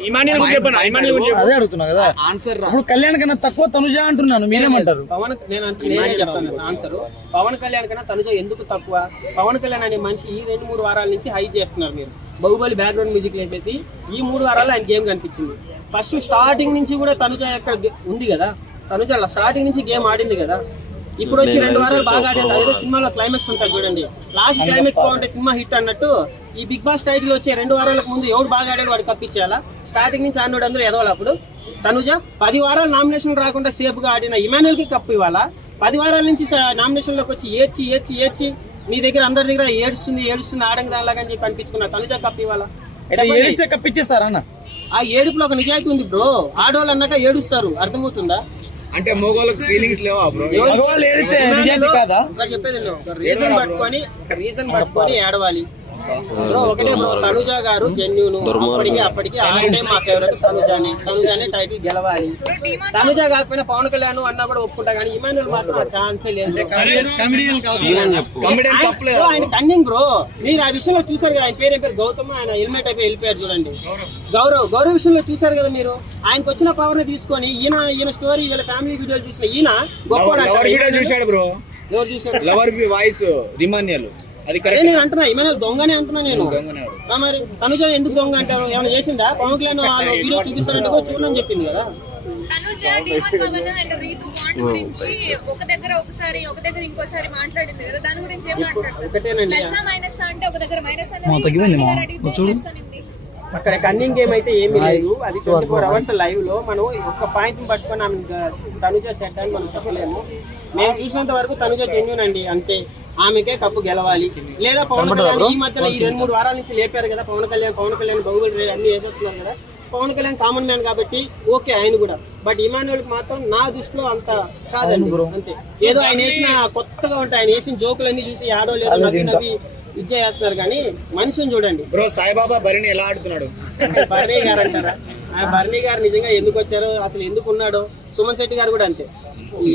అదే అడుగుతున్నా కదా ఆన్సర్. ఇప్పుడు కళ్యాణ్ కన్నా తక్కువ తనుజ అంటున్నాను, మీరేమంటారు? నేనే చెప్తాను ఆన్సర్. పవన్ కళ్యాణ్ కన్నా తనుజ ఎందుకు తక్కువ? పవన్ కళ్యాణ్ అనే మనిషి ఈ 2-3 వారాల నుంచి హైప్ చేస్తున్నారు మీరు. బాహుబలి బ్యాక్గ్రౌండ్ మ్యూజిక్ వేసేసి ఈ 3 వారాల్లో ఆయన గేమ్ కనిపించింది. ఫస్ట్ స్టార్టింగ్ నుంచి కూడా తనుజ ఎక్కడ ఉంది కదా, తనుజ స్టార్టింగ్ నుంచి గేమ్ ఆడింది కదా. ఇప్పుడు వచ్చి 2 వారాలు బాగా ఆడింది. అదే సినిమాలో క్లైమాక్స్ ఉంటాయి చూడండి, లాస్ట్ క్లైమాక్స్ బాగుంటే సినిమా హిట్ అన్నట్టు ఈ బిగ్ బాస్ టైటిల్ వచ్చే 2 వారాలకు ముందు ఎవడు బాగా ఆడాడు వాడికి కప్పించేయాలా? స్టార్టింగ్ నుంచి ఆడినోడు అందరూ ఎదవాలి. అప్పుడు తనుజ 10 వారాలు నామినేషన్ రాకుండా సేఫ్ గా ఆడిన ఇమాన్యుల్ కి కప్పు ఇవ్వాలా? 10 వారాల నుంచి నామినేషన్ లోకి వచ్చి ఏడ్చి మీ దగ్గర అందరి దగ్గర ఏడుస్తుంది ఆడంగి దానిలాగా అని చెప్పి అనిపించుకున్నా తనుజ కప్పు ఇవ్వాలా? ఏడిస్తే కప్పిచ్చేస్తారా అన్న? ఆ ఏడుపులో ఒక నిజాయితీ ఉంది బ్రో. ఆడవాళ్ళు అన్నాక ఏడుస్తారు, అర్థమవుతుందా? అంటే మగవాళ్ళకి ఫీలింగ్స్ లేవా బ్రో? చెప్పేది రీజన్ పట్టుకొని ఏడవాలి బ్రో. ఒకటే బ్రో, తనుజ గారు జెన్యూన్. అప్పటికి ఆయనే మా ఫేవరెట్. తనుజానే టైటిల్ గెలవాలి. తనుజ కాకపోయినా పవన్ కళ్యాణ్ అన్నా కూడా ఒప్పుకుంటా, కానీ ఇమాన్యుల్ మాత్రం ఆ ఛాన్సే లేదు. ఆయన కన్నింగ్ బ్రో. మీరు ఆ విషయంలో చూసారు కదా, ఆయన పేరు గౌతమ్. ఆయన హెల్మెట్ అయిపోయి వెళ్ళిపోయారు చూడండి. గౌరవ్ విషయంలో చూసారు కదా మీరు. ఆయనకు వచ్చిన పవర్ ని తీసుకొని ఈయన స్టోరీ వీళ్ళ ఫ్యామిలీ వీడియోలు చూసిన ఈయన గొప్ప చూశాడు బ్రో. ఎవరు చూసారు? లవర్ వాయిస్ రిమాన్యాలు నేను అంటున్నా ఇమాన్యుల్ దొంగనే అంటున్నా నేను. మరి తనుజ ఎందుకు దొంగ అంటారు? ఏమైనా చేసిందా? పవన్ కళ్యాణ్ వీడియో చూపిస్తారంటే చూడని చెప్పింది కదా. Tanuja demand Pavan and Rithu bond గురించి ఒక దగ్గర ఇంకోసారి మాట్లాడింది కదా, దాని గురించి ఏం మాట్లాడుతుంది? ప్లస్ మైనస్ అంటే ఒక దగ్గర మైనస్ అనేది అక్కడ కన్నింగ్ గేమ్ అయితే ఏమీ లేదు. అది 24 అవర్స్ లైవ్ లో మనం ఒక పాయింట్ పట్టుకొని ఆమె తనుజ చట్టాన్ని మనం చెప్పలేము. మేము చూసినంత వరకు తనుజ జెన్యూన్ అండి, అంతే. ఆమెకే కప్పు గెలవాలి. లేదా పవన్ కళ్యాణ్ ఈ మధ్యలో ఈ 2-3 వారాల నుంచి లేపారు కదా పవన్ కళ్యాణ్ బాహుబలి అన్ని వేసేస్తున్నారు కదా. పవన్ కళ్యాణ్ కామన్ మ్యాన్ కాబట్టి ఓకే ఆయన కూడా. బట్ ఇమాన్యుల్ మాత్రం నా దృష్టిలో అంత కాదండి, అంతే. ఏదో ఆయన వేసిన కొత్తగా ఉంటాయి, ఆయన వేసిన జోకులన్నీ చూసి ఆడోలేదు నవ్వి ఇజ్జ చేస్తున్నారు. కానీ మనిషిని చూడండి బ్రో. సాయిబాబా బరిని ఎలా ఆడుతున్నాడు? బర్నీ గారు అంటారా? బర్నీ గారు నిజంగా ఎందుకు వచ్చారో, అసలు ఎందుకు ఉన్నాడో. సుమన్ శెట్టి గారు కూడా అంతే.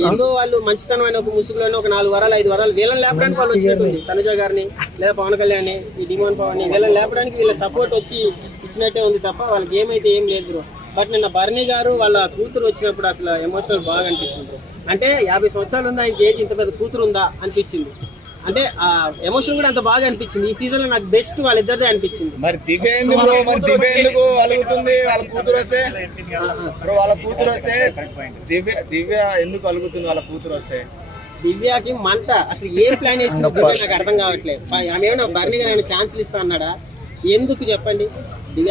ఎందుకు వాళ్ళు మంచితనమైన ఒక ముసుగులోనే ఒక 4 వారాలు 5 వారాలు వీళ్ళని లేపడానికి వాళ్ళు వచ్చినట్టుంది. తనుజ గారిని లేదా పవన్ కళ్యాణ్ ఈ డిమాండ్ పవన్ వీళ్ళని లేపడానికి వీళ్ళ సపోర్ట్ వచ్చి ఇచ్చినట్టే ఉంది తప్ప వాళ్ళకి ఏమైతే ఏం లేదు. బట్ నిన్న బర్నీ గారు వాళ్ళ కూతురు వచ్చినప్పుడు అసలు ఎమోషనల్ బాగా అనిపించింది. అంటే 50 సంవత్సరాలు ఉందా ఆయనకి ఏజ్, ఇంత పెద్ద కూతురు ఉందా అనిపించింది. అంటే ఆ ఎమోషన్ కూడా అంత బాగా అనిపించింది. ఈ సీజన్ లో నాకు బెస్ట్ వాళ్ళిద్దరిదే అనిపించింది. మరి దివ్య ఎందుకు అలుగుతుంది? వాళ్ళ కూతురు వస్తే దివ్య ఎందుకు అలుగుతుంది? వాళ్ళ కూతురు వస్తే దివ్యాకి మంట. అసలు ఏం ప్లాన్ చేసింది దివ్య నాకు అర్థం కావట్లేదు. ఆమె ఏమైనా బర్నీ గారు ఛాన్సులు ఇస్తా అన్నాడా? ఎందుకు చెప్పండి?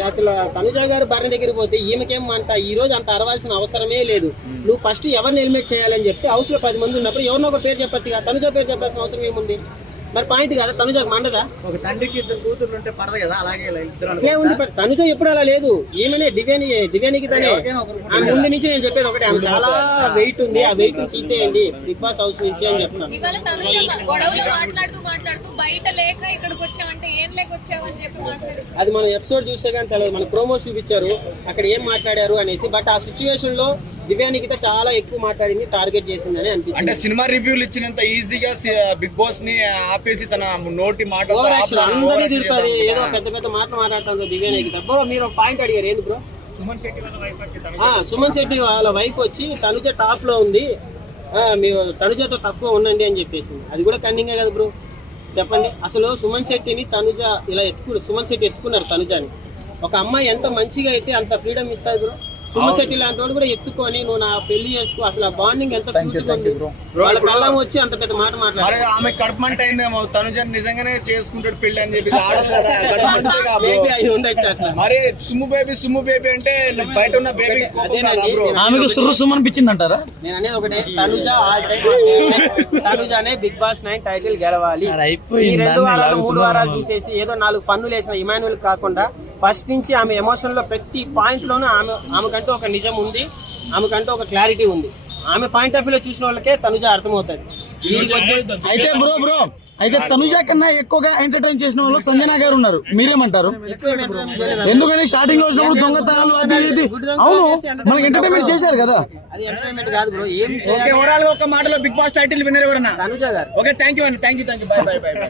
అసలు తనుజ గారు బర్నీ దగ్గరికి పోతే ఈమెకేం మంట? ఈ రోజు అంత అరవాల్సిన అవసరమే లేదు. నువ్వు ఫస్ట్ ఎవరిని హెల్మెట్ చేయాలని చెప్తే హౌస్ లో 10 మంది ఉన్నప్పుడు ఎవరినో ఒక పేరు చెప్పొచ్చు కదా. తనుజ పేరు చెప్పాల్సిన అవసరం ఏముంది? మరి పాయింట్ కదా, తనుజకు మండదా? ఒక తండ్రికి 2 కూతుర్లు ఉంటే పడదు కదా, అలాగే ఏముంది? తనుజ ఎప్పుడు అలా లేదు. ఏమనే దివ్యానికి తనే. ఆమె ముందు నుంచి నేను చెప్పేది ఒకటే, ఆమె చాలా వెయిట్ ఉంది, ఆ వెయిట్ తీసేయండి బిగ్ బాస్ హౌస్ నుంచి అని చెప్తున్నాను. అది మనం ఎపిసోడ్ చూస్తే కానీ తెలియదు. మన ప్రోమోస్ చూపించారు అక్కడ ఏం మాట్లాడారు అనేసి. బట్ ఆ సిచ్యువేషన్ లో దివ్యానికిత చాలా ఎక్కువ మాట్లాడింది, టార్గెట్ చేసిందని అనిపించింది. అంటే సినిమా రివ్యూలు ఇచ్చినంత ఈజీగా బిగ్ బాస్ ని ఆపేసి తన నోటి మాట అందరినీ తిరుగుతుంది. ఏదో పెద్ద పెద్ద మాటలు మాట్లాడుతుంది దివ్యానికిత. బ్రో మీరు పాయింట్ అడిగారు ఏంది బ్రో? సుమన్ శెట్టి వాళ్ళ వైఫ్ వచ్చి తనుజ టాప్ లో ఉంది, మీరు తనుజతో తక్కువ ఉండండి అని చెప్పేసింది. అది కూడా కన్నింగే కదా బ్రో, చెప్పండి. అసలు సుమన్ శెట్టిని తనుజ ఇలా సుమన్ శెట్టి ఎత్తుకున్నారు తనుజని. ఒక అమ్మాయి ఎంత మంచిగా అయితే అంత ఫ్రీడమ్ ఇస్తుంది బ్రో. సుమన్ శెట్టి లాంటి వాడు కూడా ఎత్తుకొని నువ్వు నా పెళ్లి చేసుకో, అసలు ఆ బాండింగ్ ఎంత వాళ్ళ కళ్ళం వచ్చి అంత పెద్ద మాట మాట్లాడారు. ఆమె కడుపుమంట అయిందేమో, తనుజ నిజంగానే చేసుకుంటాడు పెళ్లి అని చెప్పి. మరి సుమ్ము బేబీ అంటే బయట ఉన్న బేబీ అనిపించింది అంటారా? నేను అనేది ఒకటే, తనుజానే బిగ్ బాస్ 9 టైటిల్ గెలవాలి. ఈ 2 వారాలు 3 వారాలు చూసేసి ఏదో 4 ఫన్నులు వేసిన ఇమాన్యుల్ కాకుండా ఫస్ట్ నుంచి ఆమె ఎమోషన్ లో ప్రతి పాయింట్ లోనూ ఆమెకంటూ ఒక నిజం ఉంది, ఆమెకంటూ ఒక క్లారిటీ ఉంది. ఆమె పాయింట్ ఆఫ్ వ్యూ లో చూసిన వాళ్ళకే తనుజ అర్థమవుతుంది. అయితే తనుజ కన్నా ఎక్కువగా ఎంటర్టైన్ చేసిన వాళ్ళు సంజన గారు ఉన్నారు, మీరేమంటారు? ఎందుకని స్టార్టింగ్ లో వచ్చినప్పుడు దొంగతనాలు అది ఇది, అవును మనకి ఎంటర్టైన్మెంట్ చేశారు కదా. అది ఎంటర్టైన్మెంట్ కాదు బ్రో. ఓకే, ఓవరాల్ ఒక మాటలో బిగ్ బాస్ టైటిల్ విన్నర్ ఎవరన్నా? తనుజ గారు. ఓకే, థ్యాంక్ యూ అండి, థ్యాంక్ యూ, బై.